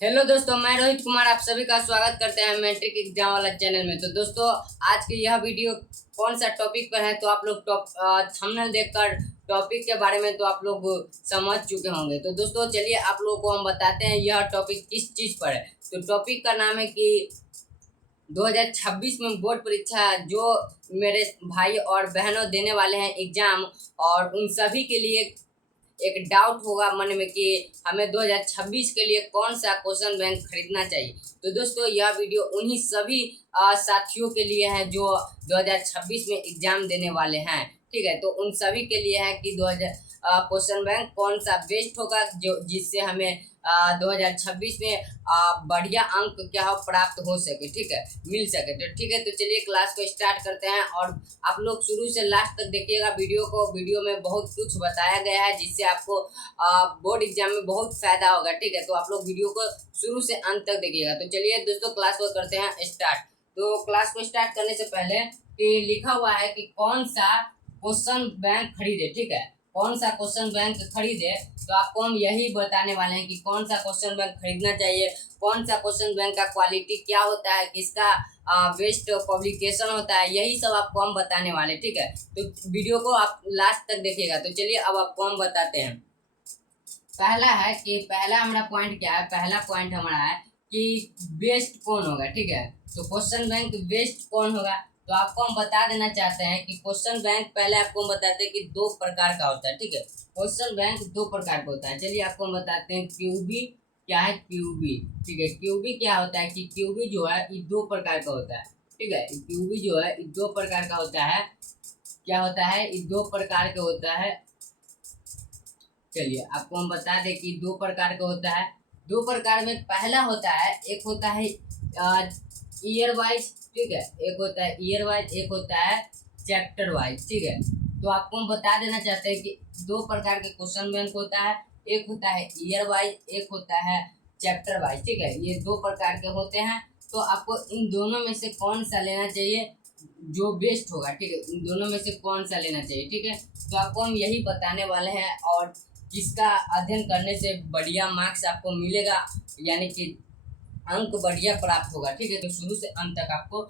Hello दोस्तों, मैं रोहित कुमार आप सभी का स्वागत करते हैं मैट्रिक एग्जाम वाला चैनल में। तो दोस्तों, आज की यह वीडियो कौन सा टॉपिक पर है तो आप लोग थंबनेल देखकर टॉपिक के बारे में तो आप लोग समझ चुके होंगे। तो दोस्तों चलिए आप लोग को हम बताते हैं यह टॉपिक किस चीज़ पर है। तो टॉपिक का नाम है कि 2026 में बोर्ड परीक्षा जो मेरे भाई और बहनों देने वाले हैं एग्जाम, और उन सभी के लिए एक डाउट होगा मन में कि हमें 2026 के लिए कौन सा क्वेश्चन बैंक खरीदना चाहिए। तो दोस्तों यह वीडियो उन्हीं सभी साथियों के लिए है जो 2026 में एग्जाम देने वाले हैं। ठीक है, तो उन सभी के लिए है कि 2000 क्वेश्चन बैंक कौन सा बेस्ट होगा जो जिससे हमें 2026 में बढ़िया अंक क्या हो प्राप्त हो सके, ठीक है, मिल सके। तो ठीक है, तो चलिए क्लास को स्टार्ट करते हैं और आप लोग शुरू से लास्ट तक देखिएगा वीडियो को। वीडियो में बहुत कुछ बताया गया है जिससे आपको बोर्ड एग्जाम में बहुत फायदा होगा। ठीक है, तो आप लोग वीडियो को शुरू से अंत तक देखिएगा। तो चलिए दोस्तों क्लास को करते हैं स्टार्ट। तो क्लास को स्टार्ट करने से पहले लिखा हुआ है कि कौन सा क्वेश्चन बैंक खरीदे। ठीक है, कौन सा क्वेश्चन बैंक खरीदे, तो आपको हम यही बताने वाले हैं कि कौन सा क्वेश्चन बैंक खरीदना चाहिए, कौन सा क्वेश्चन बैंक का क्वालिटी क्या होता है, किसका बेस्ट पब्लिकेशन होता है, यही सब आपको हम बताने वाले। ठीक है, तो वीडियो को आप लास्ट तक देखिएगा। तो चलिए अब आपको हम बताते हैं। पहला है कि पहला हमारा पॉइंट क्या है। पहला पॉइंट हमारा है कि बेस्ट कौन होगा। ठीक है, तो क्वेश्चन बैंक बेस्ट कौन होगा, तो आपको हम बता देना चाहते हैं कि क्वेश्चन बैंक पहले आपको हम बताते हैं कि दो प्रकार का होता है। ठीक है, क्वेश्चन बैंक दो प्रकार का होता है। चलिए आपको हम बताते हैं क्यूबी क्या है। क्यूबी, ठीक है, क्यूबी क्या होता है कि क्यूबी जो है ये दो प्रकार का होता है। ठीक है, क्यूबी जो है ये दो प्रकार का होता है। क्या होता है, ये दो प्रकार का होता है। चलिए आपको हम बता दें कि दो प्रकार का होता है। दो प्रकार में पहला होता है, एक होता है ईयर वाइज। ठीक है, एक होता है ईयर वाइज, एक होता है चैप्टर वाइज। ठीक है, तो आपको हम बता देना चाहते हैं कि दो प्रकार के क्वेश्चन बैंक होता है। एक होता है ईयर वाइज, एक होता है चैप्टर वाइज। ठीक है, ये दो प्रकार के होते हैं। तो आपको इन दोनों में से कौन सा लेना चाहिए जो बेस्ट होगा। ठीक है, इन दोनों में से कौन सा लेना चाहिए। ठीक है, तो आपको हम यही बताने वाले हैं और किसका अध्ययन करने से बढ़िया मार्क्स आपको मिलेगा, यानी कि अंक बढ़िया प्राप्त होगा। ठीक है, तो शुरू से अंत तक आपको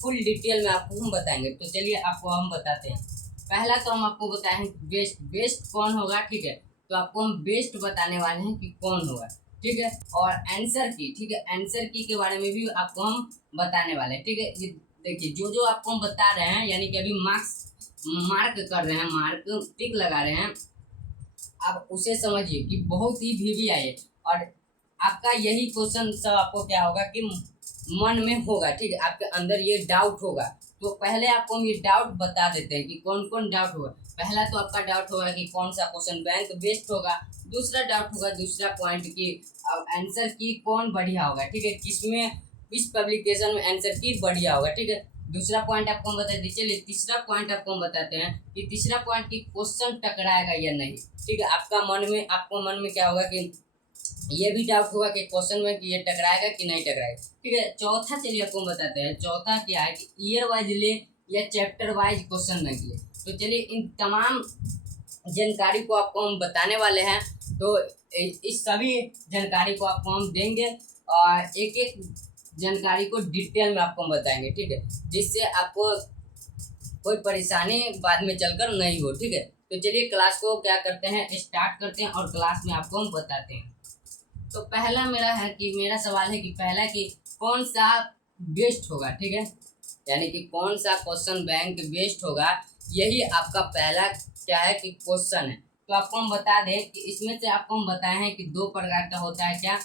फुल डिटेल में आपको हम बताएंगे। तो चलिए आपको हम बताते हैं। पहला तो हम आपको बताएं बेस्ट। बेस्ट कौन होगा। ठीक है, तो आपको हम बेस्ट बताने वाले हैं कि कौन होगा। ठीक है, और आंसर की, ठीक है, आंसर की के बारे में भी आपको हम बताने वाले हैं। ठीक है, ये देखिए जो जो आपको हम बता रहे हैं, यानी कि अभी मार्क कर रहे हैं, मार्क टिक लगा रहे हैं, आप उसे समझिए कि बहुत ही वीवी है और आपका यही क्वेश्चन सब आपको क्या होगा कि मन में होगा। ठीक है, आपके अंदर ये डाउट होगा। तो पहले आपको हम ये डाउट बता देते हैं कि कौन कौन डाउट होगा। पहला तो आपका डाउट होगा कि कौन सा क्वेश्चन बैंक बेस्ट होगा। दूसरा डाउट होगा, दूसरा पॉइंट की आंसर की कौन बढ़िया होगा। ठीक है, किसमें किस पब्लिकेशन में आंसर की बढ़िया होगा। ठीक है, दूसरा पॉइंट आपको हम बता दीजिए। चलिए तीसरा पॉइंट आपको हम बताते हैं कि तीसरा पॉइंट की क्वेश्चन टकराएगा या नहीं। ठीक है, आपको मन में क्या होगा कि ये भी डाउट होगा कि क्वेश्चन में कि ये टकराएगा कि नहीं टकराएगा। ठीक है, चौथा चलिए आपको हम बताते हैं। चौथा क्या है कि ईयर वाइज ले या चैप्टर वाइज क्वेश्चन बैंक ले। तो चलिए इन तमाम जानकारी को आपको हम बताने वाले हैं। तो इस सभी जानकारी को आपको हम देंगे और एक एक जानकारी को डिटेल में आपको हम बताएंगे। ठीक है, जिससे आपको कोई परेशानी बाद में चलकर नहीं हो। ठीक है, तो चलिए क्लास को क्या करते हैं, स्टार्ट करते हैं और क्लास में आपको हम बताते हैं। तो पहला मेरा सवाल है कि पहला कि कौन सा बेस्ट होगा। ठीक है, यानी कि कौन सा क्वेश्चन बैंक बेस्ट होगा, यही आपका पहला क्या है कि क्वेश्चन है। तो आपको हम बता दें कि इसमें से आपको हम बताए हैं कि दो प्रकार का होता है क्या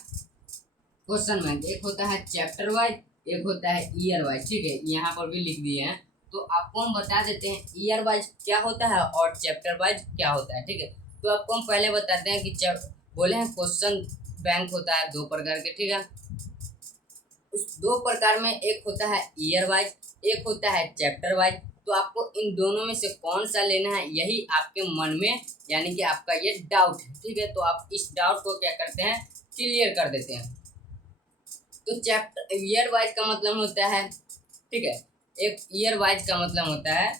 क्वेश्चन बैंक। एक होता है चैप्टर वाइज, एक होता है ईयर वाइज। ठीक है, यहाँ पर भी लिख दिए हैं। तो आपको हम बता देते हैं ईयर वाइज क्या होता है और चैप्टर वाइज क्या होता है। ठीक है, तो आपको हम पहले बताते हैं कि बोले हैं क्वेश्चन बैंक होता है दो प्रकार के। ठीक है, उस दो प्रकार में एक होता है ईयर वाइज, एक होता है चैप्टर वाइज। तो आपको इन दोनों में से कौन सा लेना है, यही आपके मन में यानी कि आपका ये डाउट है। ठीक है, तो आप इस डाउट को क्या करते हैं, क्लियर कर देते हैं। तो चैप्टर ईयर वाइज का मतलब होता है, ठीक है, एक ईयर वाइज का मतलब होता है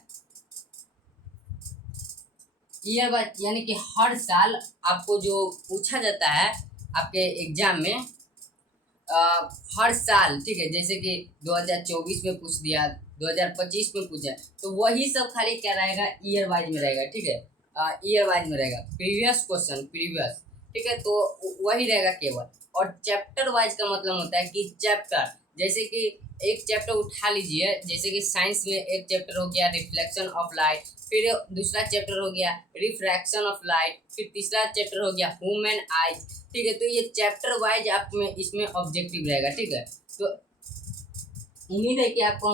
ईयर वाइज यानी कि हर साल आपको जो पूछा जाता है आपके एग्जाम में, हर साल, ठीक है, जैसे कि 2024 में पूछ दिया, 2025 में पूछा, तो वही सब खाली क्या रहेगा, ईयर वाइज में रहेगा, ठीक है, ईयर वाइज में रहेगा, प्रीवियस क्वेश्चन प्रीवियस, ठीक है, तो वही रहेगा केवल। और चैप्टर वाइज का मतलब होता है कि चैप्टर, जैसे कि एक चैप्टर उठा लीजिए, जैसे कि साइंस में एक चैप्टर हो गया रिफ्लेक्शन ऑफ लाइट, फिर दूसरा चैप्टर हो गया रिफ्रैक्शन ऑफ लाइट, फिर तीसरा चैप्टर हो गया ह्यूमन आइज, ठीक है, तो ये चैप्टर वाइज आप में इसमें ऑब्जेक्टिव रहेगा, ठीक है। तो उम्मीद है कि आपको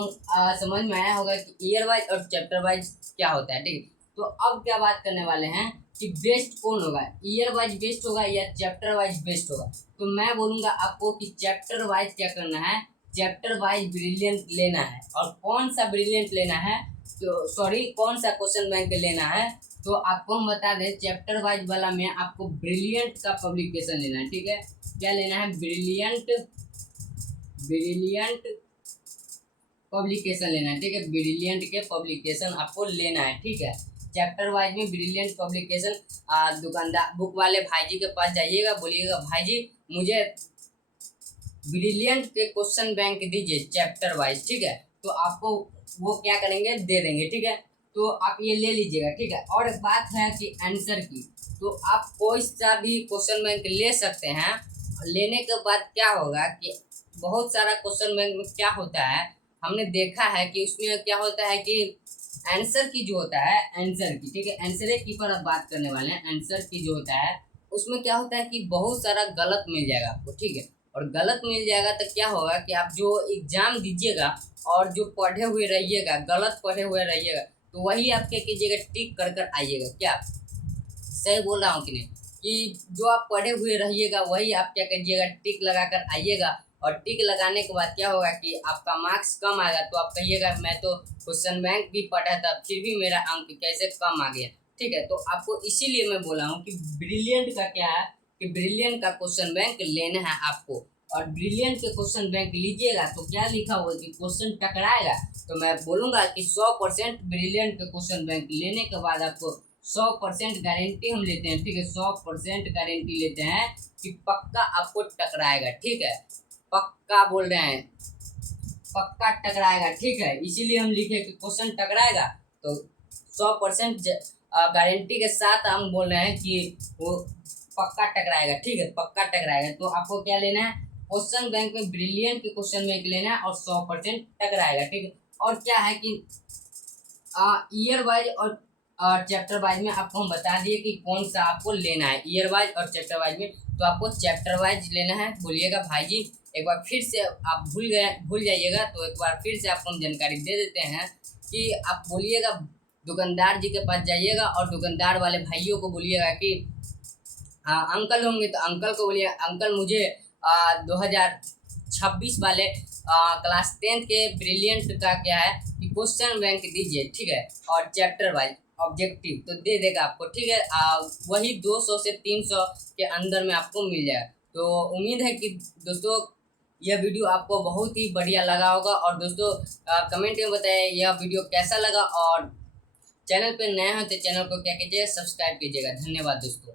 समझ में आया होगा कि ईयर वाइज और चैप्टर वाइज क्या होता है, ठीक है। तो अब क्या बात करने वाले हैं कि बेस्ट कौन होगा, ईयर वाइज बेस्ट होगा या चैप्टर वाइज बेस्ट होगा। तो मैं बोलूँगा आपको कि चैप्टर वाइज क्या करना है, चैप्टर वाइज ब्रिलियंट लेना है। और कौन सा ब्रिलियंट लेना है, तो सॉरी कौन सा क्वेश्चन बैंक लेना है, तो आपको हम बता दें चैप्टर वाइज वाला में आपको ब्रिलियंट का पब्लिकेशन लेना है, ठीक है। क्या लेना है, ब्रिलियंट पब्लिकेशन लेना है, ठीक है, ब्रिलियंट के पब्लिकेशन आपको लेना है, ठीक है। चैप्टर वाइज में ब्रिलियंट पब्लिकेशन, दुकानदार बुक वाले भाई जी के पास जाइएगा, बोलिएगा भाई जी मुझे ब्रिलियंट के क्वेश्चन बैंक दीजिए चैप्टर वाइज, ठीक है, तो आपको वो क्या करेंगे, दे देंगे, ठीक है। तो आप ये ले लीजिएगा, ठीक है। और बात है कि आंसर की, तो आप कोई सा भी क्वेश्चन बैंक ले सकते हैं। लेने के बाद क्या होगा कि बहुत सारा क्वेश्चन बैंक में क्या होता है, हमने देखा है कि उसमें क्या होता है कि आंसर की जो होता है, आंसर की, ठीक है, आंसर की पर अब बात करने वाले हैं। आंसर की जो होता है उसमें क्या होता है कि बहुत सारा गलत मिल जाएगा आपको, ठीक है। और गलत मिल जाएगा तो क्या होगा कि आप जो एग्जाम दीजिएगा और जो पढ़े हुए रहिएगा, गलत पढ़े हुए रहिएगा, तो वही आप क्या कीजिएगा, टिक कर कर आइएगा। क्या सही बोल रहा हूँ कि नहीं, कि जो आप पढ़े हुए रहिएगा वही आप क्या कीजिएगा, टिक लगा कर आइएगा। और टिक लगाने के बाद क्या होगा कि आपका मार्क्स कम आएगा, तो आप कहिएगा मैं तो क्वेश्चन बैंक भी पढ़ा था फिर भी मेरा अंक कैसे कम आ गया, ठीक है। तो आपको इसीलिए मैं बोला हूँ कि ब्रिलियंट का क्या है कि ब्रिलियंट का क्वेश्चन बैंक लेना है आपको। और ब्रिलियंट के क्वेश्चन बैंक लीजिएगा तो क्या लिखा हुआ कि क्वेश्चन टकराएगा, तो मैं बोलूँगा कि 100% ब्रिलियंट के क्वेश्चन बैंक लेने के बाद आपको 100% गारंटी हम लेते हैं, ठीक है, 100% गारंटी लेते हैं कि पक्का आपको टकराएगा, ठीक है, पक्का बोल रहे हैं, पक्का टकराएगा, ठीक है। इसीलिए हम लिखे कि क्वेश्चन टकराएगा, तो 100% गारंटी के साथ हम बोल रहे हैं कि वो पक्का टकराएगा, ठीक है, पक्का टकराएगा। तो आपको क्या लेना है, क्वेश्चन बैंक में ब्रिलियंट के क्वेश्चन बैंक लेना है और 100% टकराएगा, ठीक है। और क्या है कि ईयर वाइज और चैप्टर वाइज में आपको हम बता दिए कि कौन सा आपको लेना है, ईयर वाइज और चैप्टर वाइज में। तो आपको चैप्टर वाइज लेना है, बोलिएगा भाई जी एक बार फिर से आप भूल जाइएगा, तो एक बार फिर से आपको हम जानकारी दे देते हैं कि आप बोलिएगा दुकानदार जी के पास जाइएगा और दुकानदार वाले भाइयों को बोलिएगा कि अंकल होंगे तो अंकल को बोलिए अंकल मुझे 2026 वाले क्लास 10 के ब्रिलियंट का क्या है कि क्वेश्चन बैंक दीजिए, ठीक है, और चैप्टर वाइज ऑब्जेक्टिव तो दे देगा आपको, ठीक है। वही 200 से 300 के अंदर में आपको मिल जाए। तो उम्मीद है कि दोस्तों यह वीडियो आपको बहुत ही बढ़िया लगा होगा। और दोस्तों कमेंट में बताएं यह वीडियो कैसा लगा, और चैनल पे नए हो तो चैनल को क्या कीजिएगा, सब्सक्राइब कीजिएगा। धन्यवाद दोस्तों।